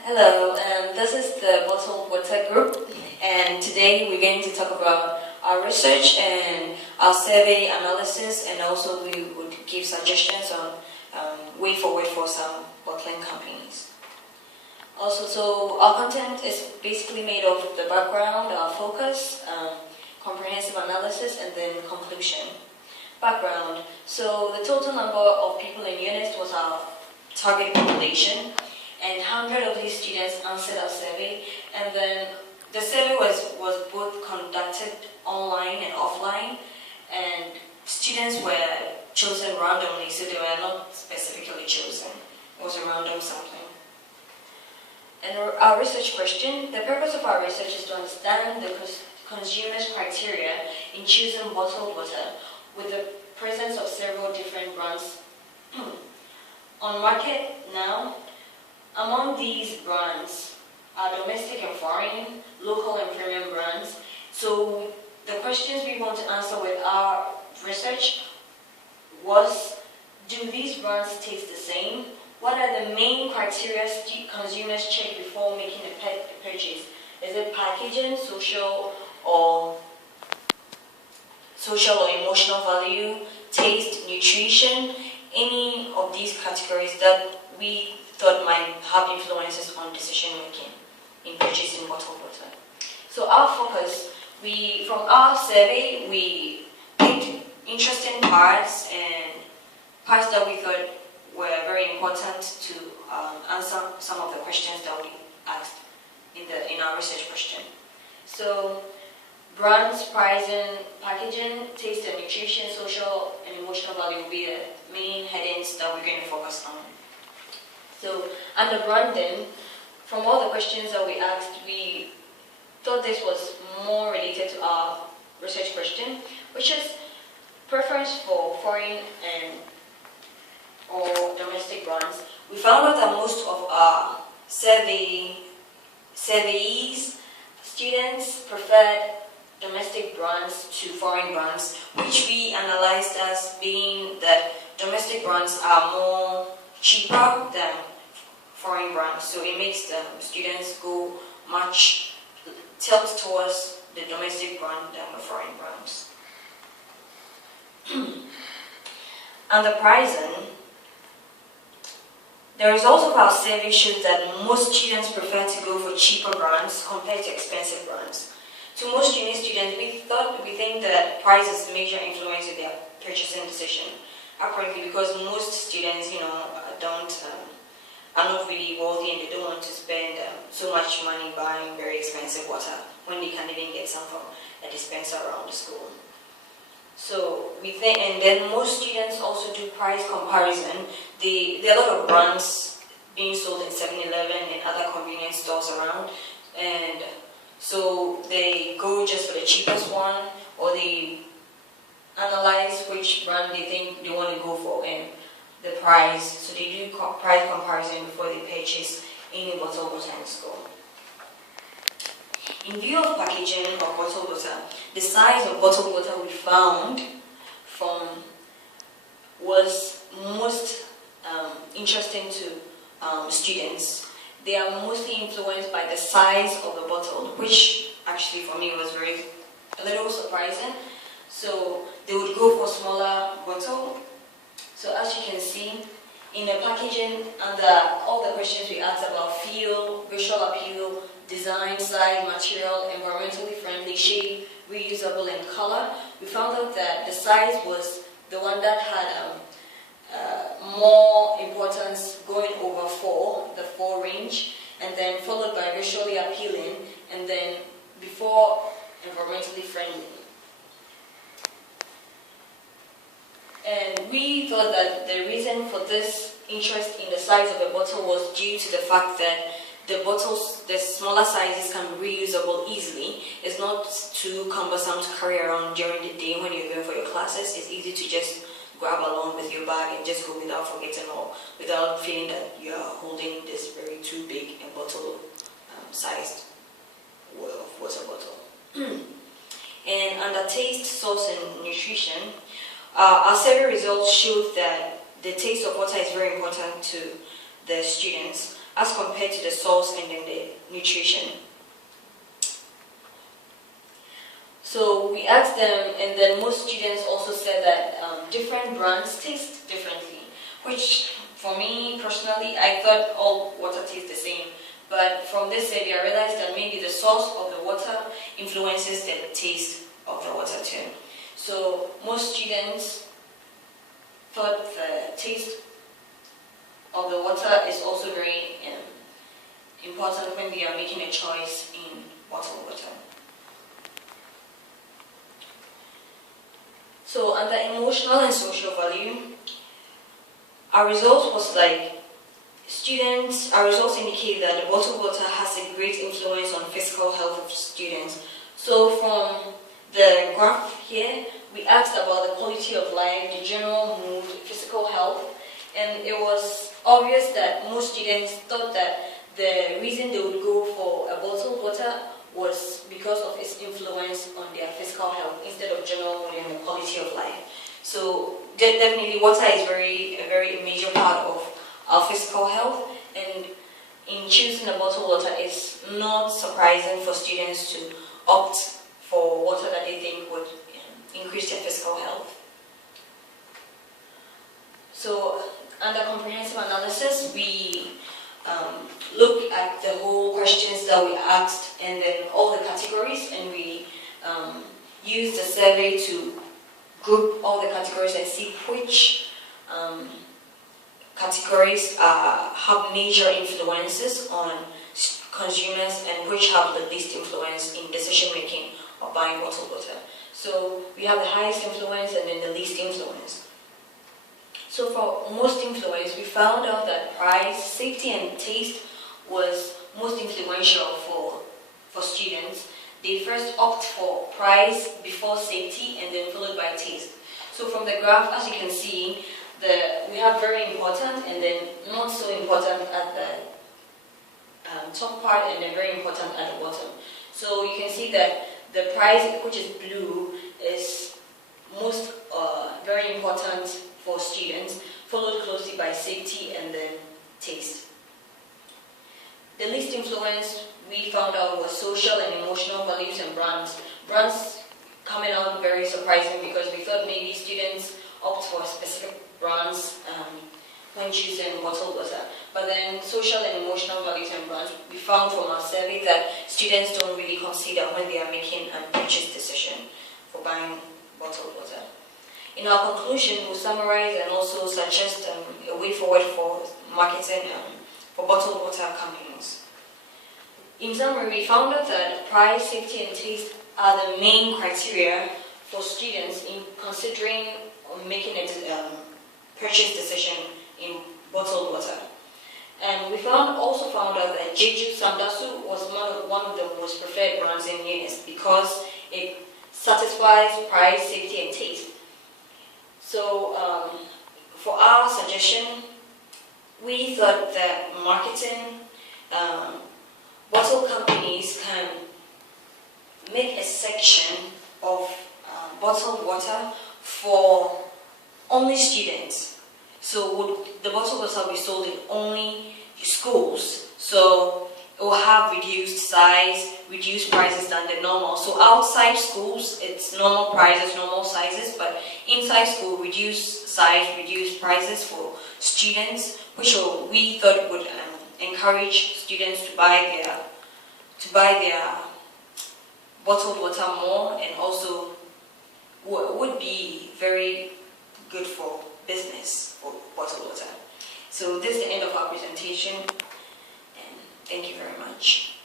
Hello, this is the bottled water group, and today we're going to talk about our research and our survey analysis, and also we would give suggestions on way forward for some bottling companies. Also, so our content is basically made of the background, our focus, comprehensive analysis, and then conclusion. Background. So the total number of people in units was our target population, and 100 of these students answered our survey, and then the survey was both conducted online and offline, and students were chosen randomly, so they were not specifically chosen. It was a random sampling. And our research question, the purpose of our research is to understand the consumer's criteria in choosing bottled water with the presence of several different brands on market now. Among these brands are domestic and foreign, local and premium brands. So the questions we want to answer with our research was, do these brands taste the same? What are the main criteria consumers check before making a purchase? Is it packaging, social or emotional value, taste, nutrition? Any of these categories that we thought might have influences on decision making in purchasing bottled water. So our focus, from our survey, we picked interesting parts and parts that we thought were very important to answer some of the questions that we asked in our research question. So brands, pricing, packaging, taste and nutrition, social and emotional value will be the main headings that we're going to focus on. So under branding, from all the questions that we asked, we thought this was more related to our research question, which is preference for foreign or domestic brands. We found out that most of our surveyees, students preferred domestic brands to foreign brands, which we analyzed as being that domestic brands are more cheaper than foreign brands, so it makes the students go much tilt towards the domestic brand than the foreign brands. And the pricing, the results of our survey shows that most students prefer to go for cheaper brands compared to expensive brands. To most uni students, we think that price is the major influence in their purchasing decision. Apparently, because most students, are not really wealthy and they don't want to spend so much money buying very expensive water when they can even get some from a dispenser around the school. So we think, and then most students also do price comparison. There are a lot of brands being sold in 7-Eleven and other convenience stores around, and so they go just for the cheapest one, or they analyze which brand they think they want to go for and the price, so they do price comparison before they purchase any bottled water in school. In view of packaging of bottled water, the size of bottled water we found was most interesting to students. They are mostly influenced by the size of the bottle, which actually for me was a little surprising. So they would go for smaller bottle. So as you can see, in the packaging, under all the questions we asked about feel, visual appeal, design, size, material, environmentally friendly, shape, reusable, and color, we found out that the size was the one that had more importance, going over 4, the 4 range, and then followed by visually appealing, and then before environmentally friendly. And we thought that the reason for this interest in the size of the bottle was due to the fact that the smaller sizes can be reusable easily. It's not too cumbersome to carry around during the day when you're going for your classes. It's easy to just grab along with your bag and just go without forgetting or without feeling that you're holding this very too big a bottle sized water bottle. And under taste, source, and nutrition, our survey results showed that the taste of water is very important to the students. as compared to the source and then the nutrition. So we asked them, and then most students also said that different brands taste differently, which for me personally, I thought all water tastes the same. But from this survey, I realized that maybe the source of the water influences the taste of the water too. So most students thought the taste of the water is also very important when they are making a choice in bottled water. So under emotional and social value, our results was like our results indicate that the bottled water has a great influence on physical health of students. So from the graph here, we asked about the quality of life, the general mood, physical health, and it was obvious that most students thought that the reason they would go for a bottled water was because of its influence on their physical health instead of general mood and the quality of life. So definitely water is a very major part of our physical health, and in choosing a bottled water, it's not surprising for students to opt for water that they think would increase their physical health. So under comprehensive analysis, we look at the whole questions that we asked and then all the categories, and we use the survey to group all the categories and see which categories have major influences on consumers and which have the least influence in decision making of buying bottled water. So we have the highest influence and then the least influence. So for most influence, we found out that price, safety and taste was most influential for students. They first opt for price before safety and then followed by taste. So from the graph, as you can see, we have very important and then not so important at the top part and then very important at the bottom. So you can see that the price, which is blue, is most very important for students, followed closely by safety and then taste. The least influence we found out was social and emotional values and brands. Brands coming out very surprising because we thought maybe students opt for specific brands when choosing bottled water. But then social and emotional values and brands, we found from our survey that students don't really consider when they are making a purchase decision for buying bottled water. In our conclusion, we'll summarize and also suggest a way forward for marketing for bottled water companies. In summary, we found out that price, safety, and taste are the main criteria for students in considering or making a purchase decision in bottled water. And we also found out that Jeju Sandasu was one of the most preferred brands in US because it satisfies price, safety, and taste. So for our suggestion, we thought that marketing, bottle companies can make a section of bottled water for only students. So would the bottled water be sold in only schools? So it will have reduced size, reduced prices than the normal. So outside schools, it's normal prices, normal sizes, but inside school, reduced size, reduced prices for students, which we thought would encourage students to buy their bottled water more, and also would be very good for business for bottled water. So this is the end of our presentation, and thank you very much.